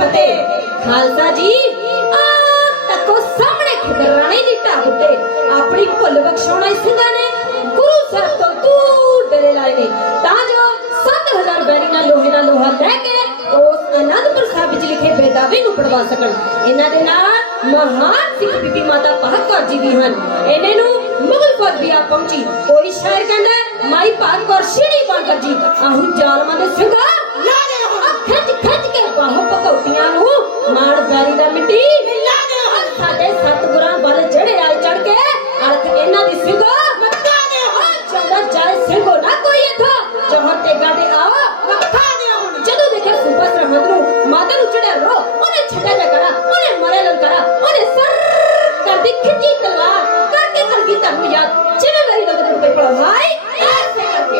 ਫਤਿਹ। ਖਾਲਸਾ ਜੀ ਆ ਤੱਕੋ ਸਾਹਮਣੇ ਖਿਦਰਾਣੇ ਦੀ ਢਾਬ ਤੇ ਆਪਣੀ ਭੁੱਲ ਬਖਸ਼ਾਉਣਾ ਸਿੰਘਾਂ ਨੇ। ਗੁਰੂ ਸਾਹਿਬ ਤੋਂ ਦੂਰ ਡਰੇ ਲਾਏ ਨੇ। ਤਾਂ ਜੋ 7000 ਬੈਰੀ ਨਾਲ ਲੋਹੇ ਨਾਲ ਲੋਹਾ ਲੈ ਕੇ ਉਸ ਅਨੰਦਪੁਰ ਸਾਹਿਬ ਵਿੱਚ ਲਿਖੇ ਬੇਦਾਵੇ ਨੂੰ ਪੜਵਾ ਸਕਣ। ਇਹਨਾਂ ਦੇ ਨਾਲ ਮਹਾਨ ਸਿੱਖ ਬੀਬੀ ਮਾਤਾ ਭਾਗ ਕੌਰ ਜੀ ਵੀ ਹਨ। ਇਹਨਾਂ ਨੂੰ ਮੁਗਲ ਫੌਜ ਵੀ ਆ ਪਹੁੰਚੀ। ਕੋਈ ਸ਼ਾਇਰ ਕਹਿੰਦਾ, ਮਾਈ ਭਾਗ ਕੌਰ ਸ਼ੀੜੀ ਬਾਂਗਰ ਜੀ, ਆਹੂ ਜ਼ਾਲਮਾਂ ਦੇ ਸਿੰਘਾ ਖਿੱਚ ਖਿੱਚ ਕੇ ਬਾਹੋਂ ਪਕੌਤੀਆਂ ਨੂੰ ਮਾਣ ਬੈਰੀ ਦਾ ਮਿੱਟੀ ਲਾ ਦੇ ਸਾਡੇ ਸਤਿਗੁਰਾਂ ਵੱਲ ਜਿਹੜੇ ਆਏ ਚੜ ਕੇ ਅਰਥ ਇਹਨਾਂ ਦੀ ਸਿੰਘੋ ਮੱਤਾ ਦੇ ਹੋ ਚੰਗਾ ਜਾਏ ਸਿੰਘੋ ਨਾ ਕੋਈ ਇਥੋਂ ਜਹਰ ਤੇ ਗਾਡੇ ਆਓ ਮੱਥਾ ਦੇ ਹੁਣ ਜਦੋਂ ਦੇਖਿਆ ਸੂਬਾ ਸਰਹੰਦ ਨੂੰ ਮਾਤਾ ਨੂੰ ਚੜਿਆ ਰੋ ਉਹਨੇ ਛੱਡਿਆ ਜਾ ਕਰਾ ਉਹਨੇ ਮਰੇ ਲੰਕਰਾ ਉਹਨੇ ਸਰ ਕਰਦੀ ਖਿੱਚੀ ਤਲਵਾਰ ਕਰਕੇ ਕਲਗੀ ਤੁਹਾਨੂੰ ਯਾਦ ਜਿਵੇਂ ਮੇਰੀ ਨਜ਼ਰ ਉੱਤੇ ਪੜਾਈ ਐਸੇ ਕਰਕੇ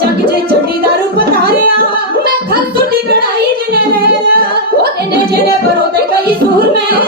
ਜਗ ਜੇ ਚੰਡੀ ਦਾ ਰੂਪ ਧਾਰਿਆ ਉਹਨੇ ਜਗ